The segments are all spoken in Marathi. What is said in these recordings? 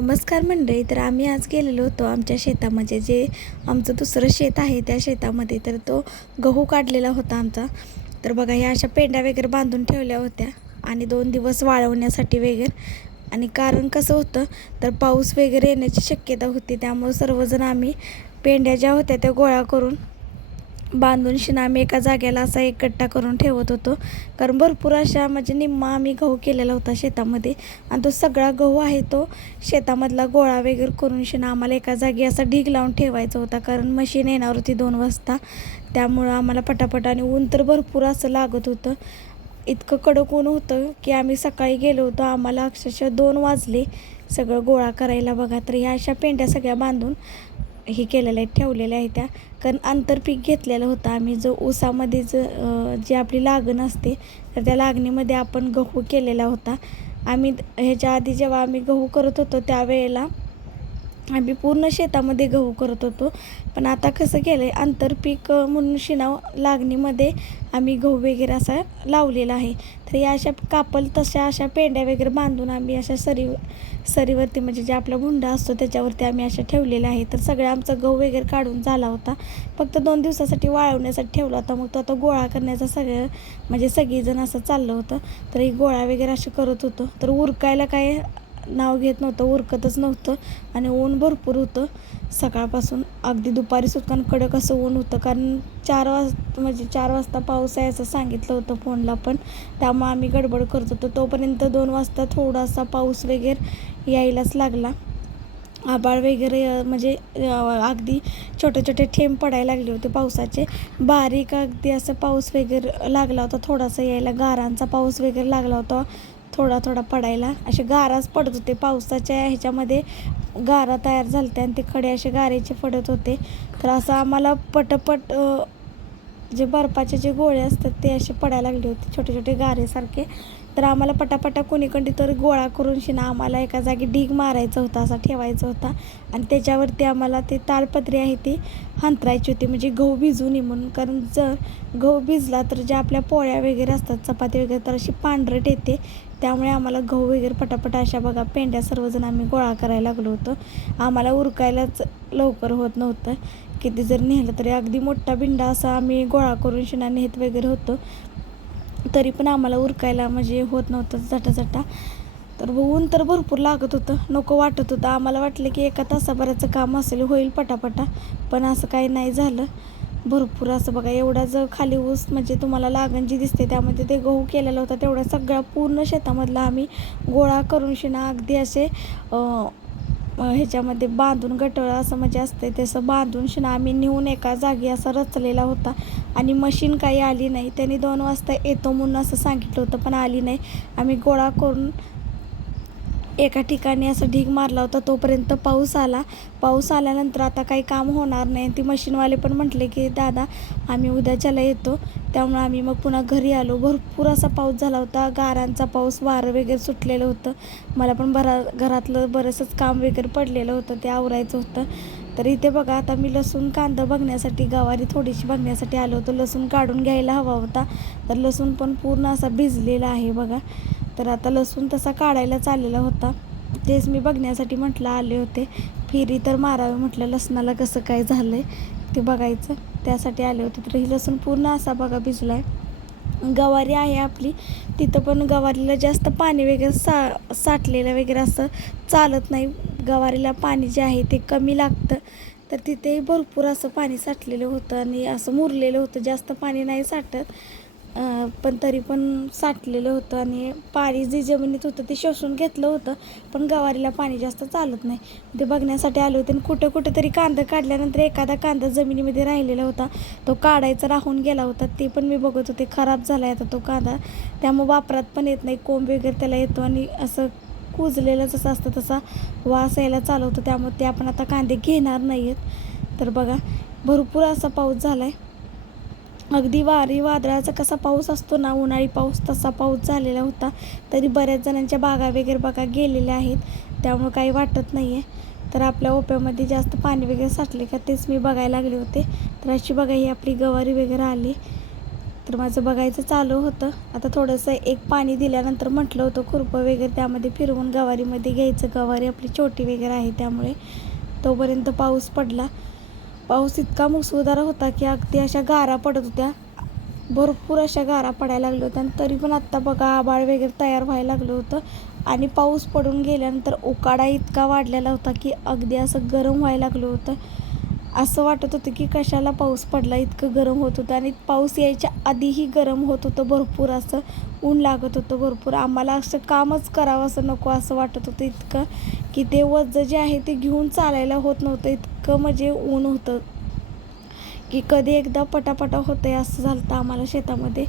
नमस्कार मंडळी. तर आम्ही आज गेलेलो होतो आमच्या शेतामध्ये, जे आमचं दुसरं शेत आहे त्या शेतामध्ये. तर तो गहू काढलेला होता आमचा. तर बघा, ह्या अशा पेंड्या वगैरे बांधून ठेवल्या होत्या आणि 2 दिवस वाळवण्यासाठी वगैरे. आणि कारण कसं होतं, तर पाऊस वगैरे येण्याची शक्यता होती, त्यामुळे सर्वजण आम्ही पेंड्या ज्या होत्या त्या गोळा करून बांधून शिना आम्ही एका जागेला असा एकट्ठा करून ठेवत होतो. कारण भरपूर अशा म्हणजे निम्मा आम्ही गहू केलेला होता शेतामध्ये, आणि तो सगळा गहू आहे तो शेतामधला गोळा वगैरे करून शिना आम्हाला एका जागी असा ढीग लावून ठेवायचा होता. कारण मशीन येणार होती 2 वाजता, त्यामुळं आम्हाला पटापट, आणि ऊन तर भरपूर असं लागत होतं. इतकं कडक ऊन होतं की आम्ही सकाळी गेलो होतो, आम्हाला अक्षरशः 2 वाजले सगळं गोळा करायला बघा. तर ह्या अशा पेंड्या सगळ्या बांधून हे केलेलं आहे, ठेवलेल्या आहे त्या. कारण आंतरपीक घेतलेलं होतं आम्ही, जो ऊसामध्ये जी आपली लागण असते, तर त्या लागणीमध्ये आपण गहू केलेला होता. आम्ही ह्याच्या आधी जेव्हा आम्ही गहू करत होतो त्यावेळेला आम्ही पूर्ण शेतामध्ये गहू करत होतो. पण आता कसं केलं आहे, आंतरपीक म्हणून शिनाव लागणीमध्ये आम्ही गहू वगैरे असा लावलेला आहे. तर या अशा कापल तशा अशा पेंड्या वगैरे बांधून आम्ही अशा सरीवरती, म्हणजे जे आपला भुंडा असतो त्याच्यावरती आम्ही अशा ठेवलेल्या आहे. तर सगळं आमचा गहू वगैरे काढून झाला होता, फक्त 2 दिवसासाठी वाळवण्यासाठी ठेवला होता. मग तो आता गोळा करण्याचा सगळं म्हणजे सगळीजण असं चाललं होतं. तर ही गोळा वगैरे असं करत होतो. तर उरकायला काय नाव घेत नव्हतं, उरकतच नव्हतं. आणि ऊन भरपूर होतं सकाळपासून, अगदी दुपारी सुद्धा कडक असं ऊन होतं. कारण 4 वाजता पाऊस आहे असं सांगितलं होतं फोनला पण, त्यामुळे आम्ही गडबड करत होतो. तोपर्यंत 2 वाजता थोडासा पाऊस वगैरे यायलाच लागला. आभाळ वगैरे म्हणजे अगदी छोटे छोटे थेंब पडायला लागले होते पावसाचे, बारीक अगदी असं पाऊस वगैरे लागला होता. थोडासा यायला गारांचा पाऊस वगैरे लागला होता, थोडा थोडा पडायला. असे गाराच पडत होते पावसाच्या ह्याच्यामध्ये, गारा तयार झाल्या आणि ते खडे असे गारेचे पडत होते. तर असं आम्हाला पटपट जे बर्फाचे जे गोळे असतात ते असे पडायला लागले होते, छोटे छोटे गारेसारखे. तर आम्हाला पटापटा कोणीकडे तर गोळा करून शिना आम्हाला एका जागी ढीग मारायचा होता, असा ठेवायचा होता. आणि त्याच्यावरती आम्हाला ते ताडपत्री आहे ती हांतरायची होती, म्हणजे गहू भिजू नये म्हणून. कारण जर गहू भिजला तर ज्या आपल्या पोळ्या वगैरे असतात, चपाती वगैरे, तर अशी पांढरट येते. त्यामुळे आम्हाला गहू वगैरे पटापट अशा बघा पेंड्या सर्वजण आम्ही गोळा करायला लागलो होतो. आम्हाला उरकायलाच लवकर होत नव्हतं. किती जर नेलं तरी अगदी मोठा बिंडा असा आम्ही गोळा करून शिना नेत वगैरे होतो, तरी पण आम्हाला उरकायला म्हणजे होत नव्हतं झटाझटा. तर ऊन तर भरपूर लागत होतं, नको वाटत होतं. आम्हाला वाटलं की एका तासाभराचं काम असेल, होईल पटापटा, पण असं काही नाही झालं. भरपूर असं बघा, एवढा जर खाली ऊस म्हणजे तुम्हाला लागण जी दिसते त्यामध्ये ते गहू केलेला होता, तेवढा सगळा पूर्ण शेतामधला आम्ही गोळा करून शिना अगदी असे ह्याच्यामध्ये बांधून, गटळं असं म्हणजे असते तसं बांधून शिना आम्ही नेऊन एका जागी असा रचलेला होता. आणि मशीन काही आली नाही, त्यांनी 2 वाजता येतो म्हणून असं सांगितलं होतं, पण आली नाही. आम्ही गोळा करून एका ठिकाणी असा ढीग मारला होता, तोपर्यंत पाऊस आला. पाऊस आल्यानंतर आता काही काम होणार नाही. ती मशीनवाले पण म्हटले की दादा आम्ही उद्याच्याला येतो, त्यामुळे आम्ही मग पुन्हा घरी आलो. भरपूर असा पाऊस झाला होता, गारांचा पाऊस, वारं वगैरे सुटलेलं होतं. मला पण घरातलं बरंचसं काम वगैरे पडलेलं होतं, ते आवरायचं होतं. तर इथे बघा, आता मी लसूण कांदा बघण्यासाठी, गवारी थोडीशी बघण्यासाठी आलो होतो. लसूण काढून घ्यायला हवा होता, तर लसूण पण पूर्ण असा भिजलेला आहे बघा. तर आता लसूण तसा काढायला चाललेला होता, तेच मी बघण्यासाठी म्हटलं आले होते. फिरी तर मारावे म्हटलं, लसणाला कसं काय झालं आहे ते बघायचं, त्यासाठी आले होते. तर ही लसूण पूर्ण असा बघा भिजला आहे. गवारी आहे आपली, तिथं पण गवारीला जास्त पाणी वगैरे साठलेलं वगैरे असं चालत नाही. गवारीला पाणी जे आहे ते कमी लागतं. तर तिथेही भरपूर असं पाणी साठलेलं होतं आणि असं मुरलेलं होतं, जास्त पाणी नाही साठत, पण तरी पण साठलेलं होतं. आणि पाणी जे जमिनीत होतं ते शोषून घेतलं होतं, पण गवारीला पाणी जास्त चालत नाही. ते बघण्यासाठी आले होते. आणि कुठं तरी कांदा काढल्यानंतर एखादा कांदा जमिनीमध्ये राहिलेला होता, तो काढायचा राहून गेला होता, ते पण मी बघत होते. खराब झाला आहे आता तो कांदा, त्यामुळे वापरात पण येत नाही, कोंब वगैरे त्याला येतो आणि असं कुजलेलं जसं असतं तसा वास यायला चालू होतं. त्यामुळे ते आपण आता कांदे घेणार नाही आहेत. तर बघा, भरपूर असा पाऊस झाला आहे, अगदी वादळाचा कसा पाऊस असतो ना, उन्हाळी पाऊस, तसा पाऊस झालेला होता. तरी बऱ्याच जणांच्या बागा वगैरे बघा गेलेल्या आहेत, त्यामुळे काही वाटत नाही आहे. तर आपल्या ओप्यामध्ये जास्त पाणी वगैरे साठले का तेच मी बघायला लागले होते. तर अशी बघा ही आपली गवारी वगैरे आली. तर माझं बघायचं चालू होतं. आता थोडंसं एक पाणी दिल्यानंतर म्हटलं होतं खुरपं वगैरे त्यामध्ये फिरवून गवारीमध्ये घ्यायचं. गवारी आपली छोटी वगैरे आहे त्यामुळे. तोपर्यंत पाऊस पडला. पाऊस इतका मुसळधार होता की अगदी अशा गारा पडत होत्या. भरपूर अशा गारा पडायला लागल्या होत्या. आणि तरी पण आत्ता बघा आभाळ वगैरे तयार व्हायला लागलं होतं. आणि पाऊस पडून गेल्यानंतर उकाडा इतका वाढलेला होता की अगदी असं गरम व्हायला लागलं होतं. असं वाटत होतं की कशाला पाऊस पडला, इतकं गरम होत होतं. आणि पाऊस यायच्या आधीही गरम होत होतं भरपूर. असं ऊन लागत होतं भरपूर. आम्हाला असं कामच करावं असं नको असं वाटत होतं इतकं, की ते वज्ज जे आहे ते घेऊन चालायला होत नव्हतं. इतकं म्हणजे ऊन होतं की कधी एकदा पटापटा होतं आहे असं झालं होतं आम्हाला शेतामध्ये.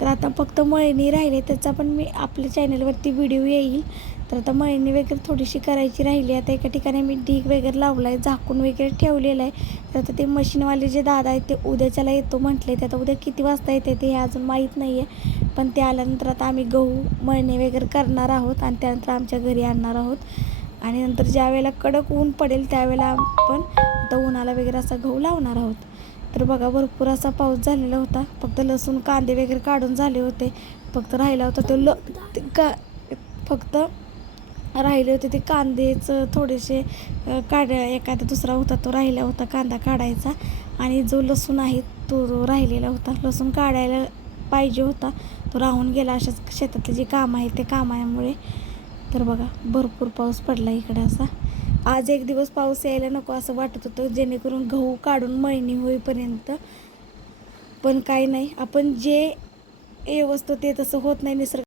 तर आता फक्त मळणी राहिली, त्याचा पण मी आपल्या चॅनलवरती व्हिडिओ येईल. तर आता मळणी वगैरे थोडीशी करायची राहिली. आता एका ठिकाणी मी ढीग वगैरे लावला आहे, झाकून वगैरे ठेवलेलं आहे. तर आता ते मशीनवाले जे दादा आहेत ते उद्याच्याला येतो म्हटले. ते आता उद्या किती वाजता येते ते हे अजून माहीत नाही आहे. पण ते आल्यानंतर आता आम्ही गहू मळणी वगैरे करणार आहोत आणि त्यानंतर आमच्या घरी आणणार आहोत. आणि नंतर ज्या वेळेला कडक ऊन पडेल त्यावेळेला आपण आता उन्हाला वगैरे असा गहू लावणार आहोत. तर बघा भरपूर असा पाऊस झालेला होता. फक्त लसूण कांदे वगैरे काढून झाले होते. फक्त राहिला होता तो फक्त राहिले होते ते कांदेच थोडेसे एखादा दुसरा होता तो राहिला होता कांदा काढायचा. आणि जो लसूण आहे तो राहिलेला होता. लसूण काढायला पाहिजे होता, तो राहून गेला अशाच शेतातले जे काम आहे ते कामामुळे. तर बघा भरपूर पाऊस पडला इकडे असा. आज एक दिवस पाऊस यायला नको असं वाटत होतं, जेणेकरून गहू काढून मळणी होईपर्यंत. पण काही नाही, आपण जे व्यवस्थित ते तसं होत नाही. निसर्ग